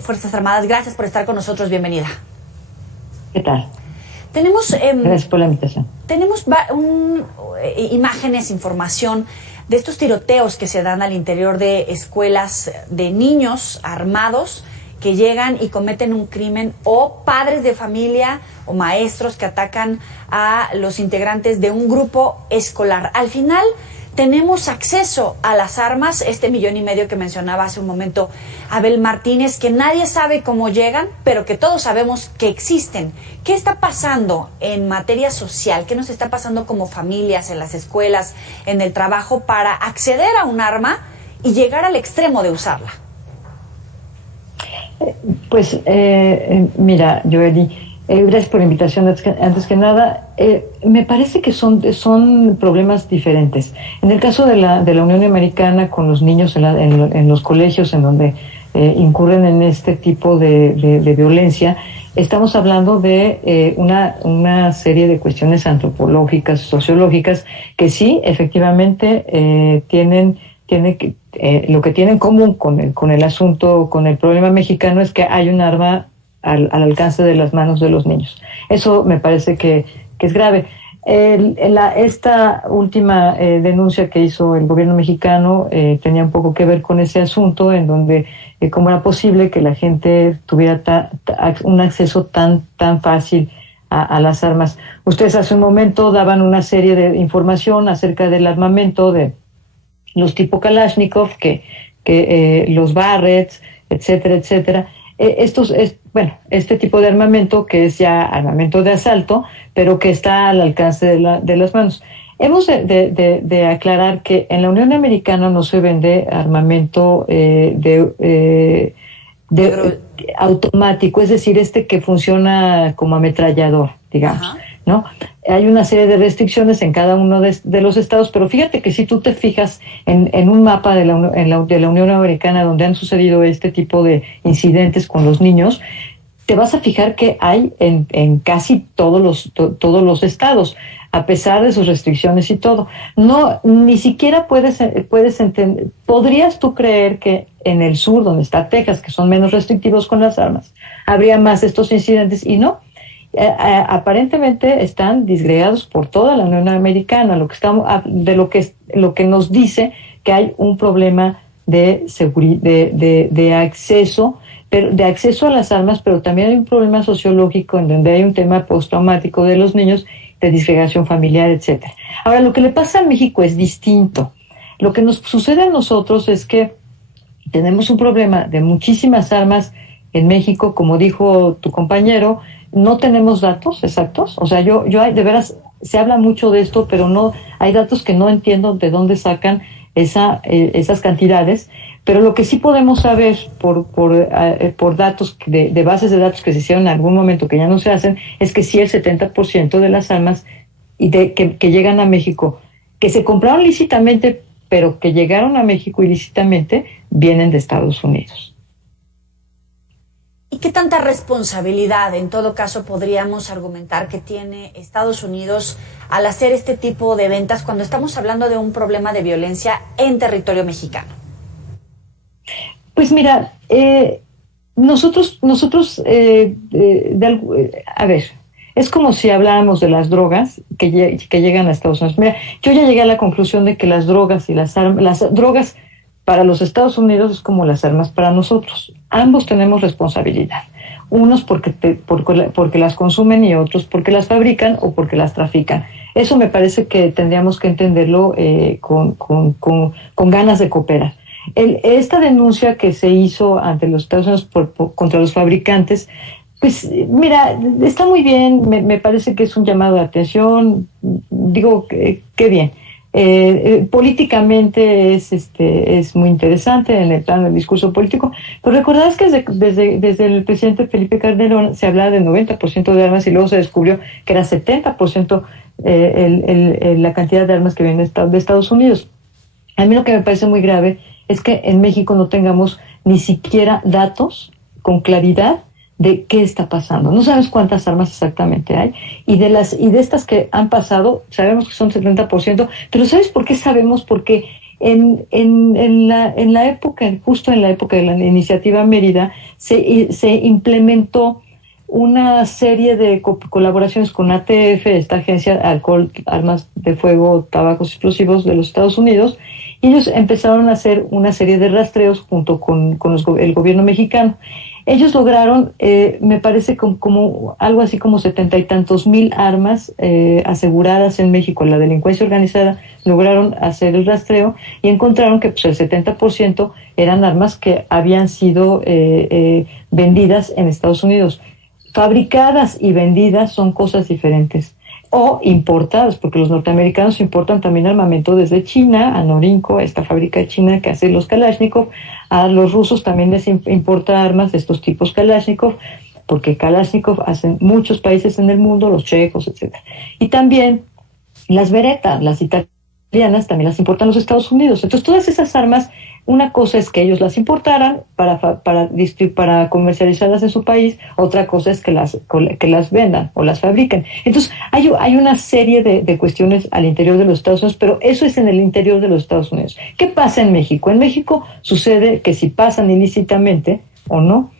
Fuerzas Armadas. Gracias por estar con nosotros. Bienvenida. ¿Qué tal? Tenemos, gracias por la invitación. Tenemos imágenes, información de estos tiroteos que se dan al interior de escuelas de niños armados que llegan y cometen un crimen, o padres de familia o maestros que atacan a los integrantes de un grupo escolar. Al final tenemos acceso a las armas, 1,5 millones que mencionaba hace un momento Abel Martínez, que nadie sabe cómo llegan, pero que todos sabemos que existen. ¿Qué está pasando en materia social? ¿Qué nos está pasando como familias, en las escuelas, en el trabajo, para acceder a un arma y llegar al extremo de usarla? Pues mira, Joely, gracias por la invitación. Antes que nada, me parece que son problemas diferentes. En el caso de la Unión Americana, con los niños en los colegios en donde incurren en este tipo de violencia, estamos hablando de una serie de cuestiones antropológicas, sociológicas, que sí, efectivamente, lo que tienen en común con el asunto, con el problema mexicano, es que hay un arma al alcance de las manos de los niños. Eso me parece que es grave. Esta última denuncia que hizo el gobierno mexicano tenía un poco que ver con ese asunto, en donde cómo era posible que la gente tuviera un acceso tan fácil a las armas. Ustedes hace un momento daban una serie de información acerca del armamento de los tipo Kalashnikov, que los Barretts, etcétera, etcétera. Este tipo de armamento, que es ya armamento de asalto, pero que está al alcance de las manos. Hemos de aclarar que en la Unión Americana no se vende armamento automático, es decir, que funciona como ametrallador, digamos. Ajá. ¿No? Hay una serie de restricciones en cada uno de los estados, pero fíjate que si tú te fijas en un mapa de la Unión Americana donde han sucedido este tipo de incidentes con los niños, te vas a fijar que hay en casi todos los estados, a pesar de sus restricciones y todo. No, ni siquiera puedes entender. ¿Podrías tú creer que en el sur, donde está Texas, que son menos restrictivos con las armas, habría más estos incidentes? Y no. Aparentemente están disgregados por toda la Unión Americana, lo que nos dice que hay un problema de seguridad, de acceso a las armas, pero también hay un problema sociológico en donde hay un tema postraumático de los niños, de disgregación familiar, etcétera. Ahora, lo que le pasa a México es distinto. Lo que nos sucede a nosotros es que tenemos un problema de muchísimas armas en México, como dijo tu compañero. No tenemos datos exactos, o sea, yo de veras, se habla mucho de esto, pero no hay datos que no entiendo de dónde sacan esas cantidades, pero lo que sí podemos saber por datos de bases de datos que se hicieron en algún momento, que ya no se hacen, es que sí, el 70% de las armas que llegan a México, que se compraron lícitamente, pero que llegaron a México ilícitamente, vienen de Estados Unidos. ¿Y qué tanta responsabilidad, en todo caso, podríamos argumentar que tiene Estados Unidos al hacer este tipo de ventas cuando estamos hablando de un problema de violencia en territorio mexicano? Pues mira, nosotros a ver, es como si habláramos de las drogas que llegan a Estados Unidos. Mira, yo ya llegué a la conclusión de que las drogas y las drogas para los Estados Unidos es como las armas para nosotros. Ambos tenemos responsabilidad. Unos porque las consumen y otros porque las fabrican o porque las trafican. Eso me parece que tendríamos que entenderlo con ganas de cooperar. Esta denuncia que se hizo ante los Estados Unidos contra los fabricantes, pues mira, está muy bien, me parece que es un llamado de atención, digo, qué bien. Políticamente es muy interesante en el plano del discurso político, pero recordarás que desde el presidente Felipe Calderón se hablaba del 90% de armas y luego se descubrió que era 70% la cantidad de armas que vienen de Estados Unidos. A mí lo que me parece muy grave es que en México no tengamos ni siquiera datos con claridad de qué está pasando. No sabemos cuántas armas exactamente hay, y de estas que han pasado sabemos que son 70%, pero ¿sabes por qué sabemos? Porque en la época, justo en la época de la iniciativa Mérida, se implementó una serie de colaboraciones con ATF, esta agencia de alcohol, armas de fuego, tabacos explosivos de los Estados Unidos, y ellos empezaron a hacer una serie de rastreos junto con el gobierno mexicano. Ellos lograron, me parece, como algo así como 70 y tantos mil armas aseguradas en México. La delincuencia organizada lograron hacer el rastreo y encontraron que pues, el 70% eran armas que habían sido vendidas en Estados Unidos. Fabricadas y vendidas son cosas diferentes. O importadas, porque los norteamericanos importan también armamento desde China, a Norinco, esta fábrica de China que hace los Kalashnikov. A los rusos también les importa armas de estos tipos Kalashnikov, porque Kalashnikov hacen muchos países en el mundo, los checos, etcétera. Y también las Beretta, las italianas, también las importan los Estados Unidos. Entonces, todas esas armas, una cosa es que ellos las importaran para comercializarlas en su país, otra cosa es que las vendan o las fabriquen. Entonces, hay una serie de cuestiones al interior de los Estados Unidos, pero eso es en el interior de los Estados Unidos. ¿Qué pasa en México? En México sucede que si pasan ilícitamente o no,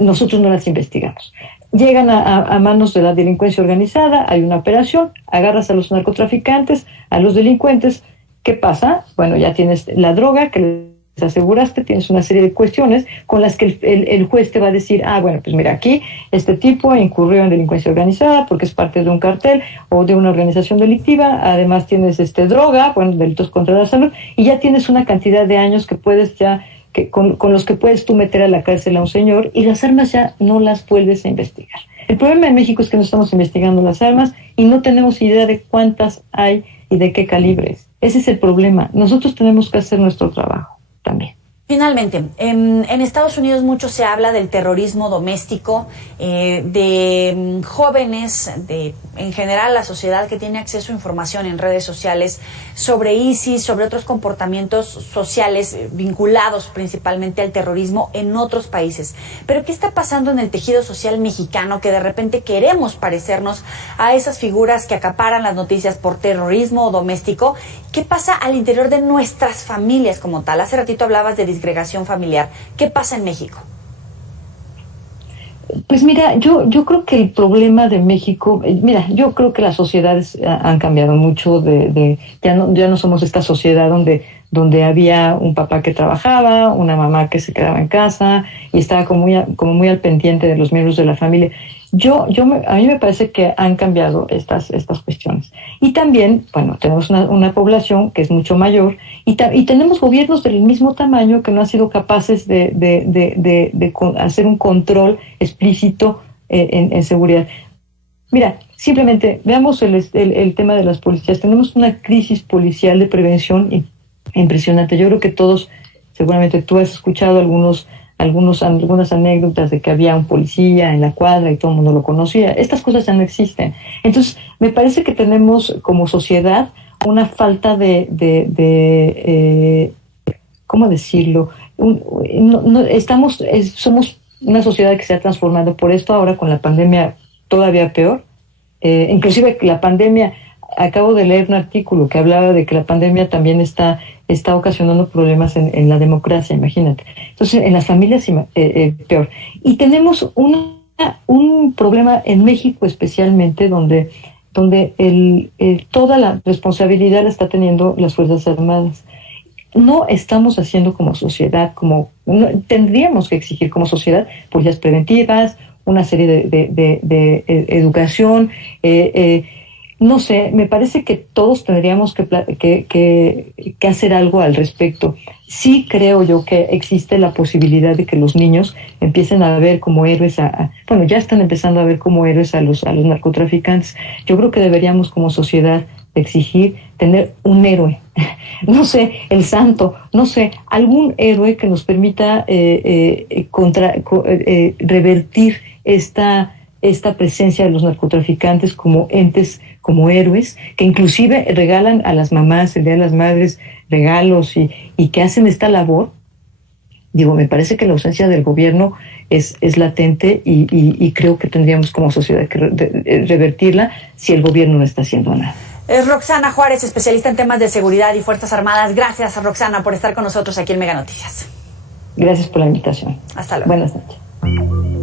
nosotros no las investigamos. Llegan a manos de la delincuencia organizada, hay una operación, agarras a los narcotraficantes, a los delincuentes. ¿Qué pasa? Bueno, ya tienes la droga que les aseguraste, tienes una serie de cuestiones con las que el juez te va a decir, bueno, pues mira, aquí este tipo incurrió en delincuencia organizada porque es parte de un cartel o de una organización delictiva, además tienes droga, bueno, delitos contra la salud, y ya tienes una cantidad de años que puedes con los que puedes tú meter a la cárcel a un señor, y las armas ya no las vuelves a investigar. El problema en México es que no estamos investigando las armas y no tenemos idea de cuántas hay y de qué calibres. Ese es el problema. Nosotros tenemos que hacer nuestro trabajo también. Finalmente, en Estados Unidos mucho se habla del terrorismo doméstico, de jóvenes, en general la sociedad que tiene acceso a información en redes sociales sobre ISIS, sobre otros comportamientos sociales vinculados principalmente al terrorismo en otros países. Pero ¿qué está pasando en el tejido social mexicano que de repente queremos parecernos a esas figuras que acaparan las noticias por terrorismo doméstico? ¿Qué pasa al interior de nuestras familias como tal? Hace ratito hablabas de disgregación familiar. ¿Qué pasa en México? Pues mira, yo creo que el problema de México, yo creo que las sociedades han cambiado mucho, ya no somos esta sociedad donde había un papá que trabajaba, una mamá que se quedaba en casa y estaba como muy al pendiente de los miembros de la familia. A mí me parece que han cambiado estas cuestiones. Y también, bueno, tenemos una población que es mucho mayor y tenemos gobiernos del mismo tamaño que no han sido capaces de hacer un control explícito en seguridad. Mira, simplemente veamos el tema de las policías. Tenemos una crisis policial de prevención impresionante. Yo creo que todos, seguramente tú has escuchado algunas anécdotas de que había un policía en la cuadra y todo el mundo lo conocía. Estas cosas ya no existen. Entonces, me parece que tenemos como sociedad una falta ¿cómo decirlo? Somos una sociedad que se ha transformado por esto ahora con la pandemia todavía peor. Inclusive la pandemia, acabo de leer un artículo que hablaba de que la pandemia también está ocasionando problemas en la democracia, imagínate. Entonces, en las familias peor. Y tenemos un problema en México especialmente donde toda la responsabilidad la está teniendo las Fuerzas Armadas. No estamos haciendo como sociedad, tendríamos que exigir como sociedad policías preventivas, una serie de educación, no sé, me parece que todos tendríamos que hacer algo al respecto. Sí creo yo que existe la posibilidad de que los niños empiecen a ver como héroes ya están empezando a ver como héroes a los narcotraficantes. Yo creo que deberíamos como sociedad exigir tener un héroe, no sé, el santo, no sé, algún héroe que nos permita revertir esta presencia de los narcotraficantes como entes, como héroes, que inclusive regalan a las mamás, el Día de las Madres, regalos y que hacen esta labor. Digo, me parece que la ausencia del gobierno es latente y creo que tendríamos como sociedad que revertirla si el gobierno no está haciendo nada. Es Roxana Juárez, especialista en temas de seguridad y Fuerzas Armadas. Gracias, Roxana, por estar con nosotros aquí en Mega Noticias. Gracias por la invitación. Hasta luego. Buenas noches.